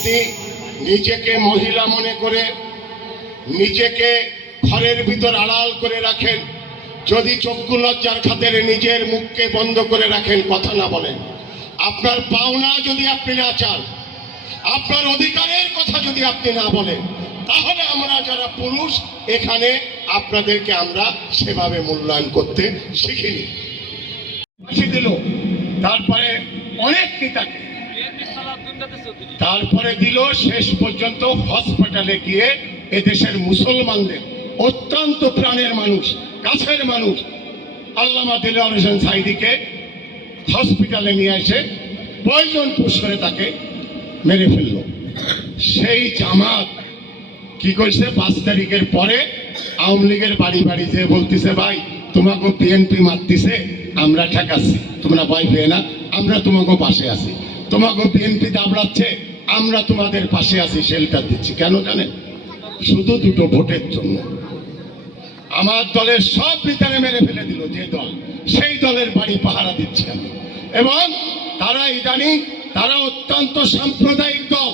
আপনি নিজেকে মহিলা মনে করে নিজেকে ঘরের ভিতর আড়াল করে রাখেন, যদি চক্ষু লজ্জার খাতিরে নিজের মুখকে বন্ধ করে রাখেন, কথা না বলেন, আপনার পাওনা যদি আপনি না চান, আপনার অধিকারের কথা যদি আপনি না বলেন, তাহলে আমরা যারা পুরুষ এখানে আপনাদেরকে আমরা সেভাবে মূল্যায়ন করতে শিখিনি। ফাঁসি দিল, তারপরে অনেক নেতাকে, তারপরে দিল শেষ পর্যন্ত হসপিটালে গিয়ে এদেশের মুসলমানদের অত্যন্ত প্রাণের মানুষ, কাছের মানুষ আল্লামা দিলওয়ার হোসেন সাঈদীকে হসপিটালে নিয়ে এসে পয়জন পুশ করে তাকে মেরে ফেলল। সেই জামাত কি করছে, 5 তারিখের পরে আওয়ামী লীগের বাড়ি বাড়ি যে বলতেছে, ভাই তোমাকে বিএনপি মারতেছে, আমরা ঠেকাচ্ছি, তোমরা ভয় পেয়ে না, আমরা তোমাকে পাশে আছি, তোমাকে বিএনপি দাবড়াচ্ছে, আমরা তোমাদের পাশে আছি, শেল্টার দিচ্ছি। কেন জানেন? শুধু 2টো ভোটের জন্য। আমার দলের সব নেতারে মেরে ফেলে দিল যে দল, সেই দলের বাড়ি পাহারা দিচ্ছি আমি। এবং তারা ইদানিং তারা অত্যন্ত সাম্প্রদায়িক দল,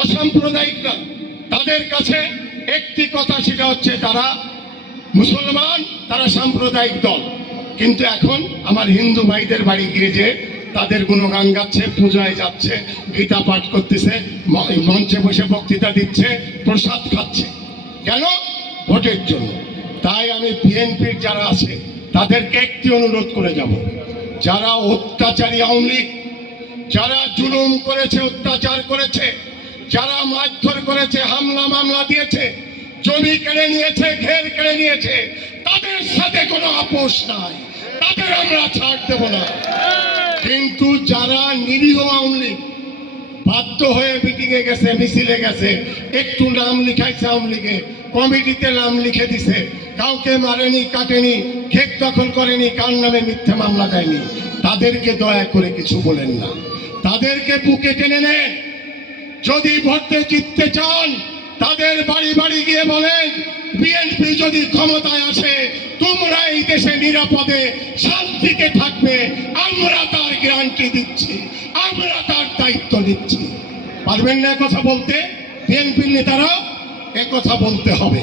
অসাম্প্রদায়িক দল। তাদের কাছে একটি কথা, সেটা হচ্ছে তারা মুসলমান, তারা সাম্প্রদায়িক দল। কিন্তু এখন আমার হিন্দু ভাইদের বাড়ি গিয়ে যে তাদের গুণগান গাচ্ছে, পূজায় যাচ্ছে, গীতা পাঠ করতেছে, মঞ্চে বসে বক্তৃতা দিচ্ছে, প্রসাদ খাচ্ছে। কেন? ভোটের জন্য। তাই আমি বিএনপির যারা আছে তাদেরকে একটি অনুরোধ করে যাব, যারা অত্যাচারী আওয়ামী লীগ, যারা জুলুম করেছে, অত্যাচার করেছে, যারা মারধর করেছে, হামলা মামলা দিয়েছে, জমি কেড়ে নিয়েছে, ঘের কেড়ে নিয়েছে, তাদের সাথে কোনো আপোষ নাই, তাদের আমরা ছাড় দেব না। কিন্তু যারা নিরীহ আওয়ামী লীগ, বাধ্য হয়ে মিটিংয়ে গেছে, মিছিলে গেছে, একটু নাম লিখাইছে আওয়ামী লীগে, কমিটিতে নাম লিখে দিছে, কাউকে মারেনি, কাটেনি, ক্ষেত দখল করেনি, কার নামে মিথ্যা মামলা দেয়নি, তাদেরকে দয়া করে কিছু বলেন না, তাদেরকে বুকে টেনে নেন। যদি ভোটে জিততে চান, তাদের বাড়ি বাড়ি গিয়ে বলেন, বিএনপি যদি ক্ষমতায় আসে, তোমরা এই দেশে নিরাপদে শান্তিতে থাকবে, আমরা তার গ্যারান্টি দিচ্ছি, আমরা তার দায়িত্ব নিচ্ছি। পারবেন না কথা বলতে? বিএনপির নেতারা একথা বলতে হবে।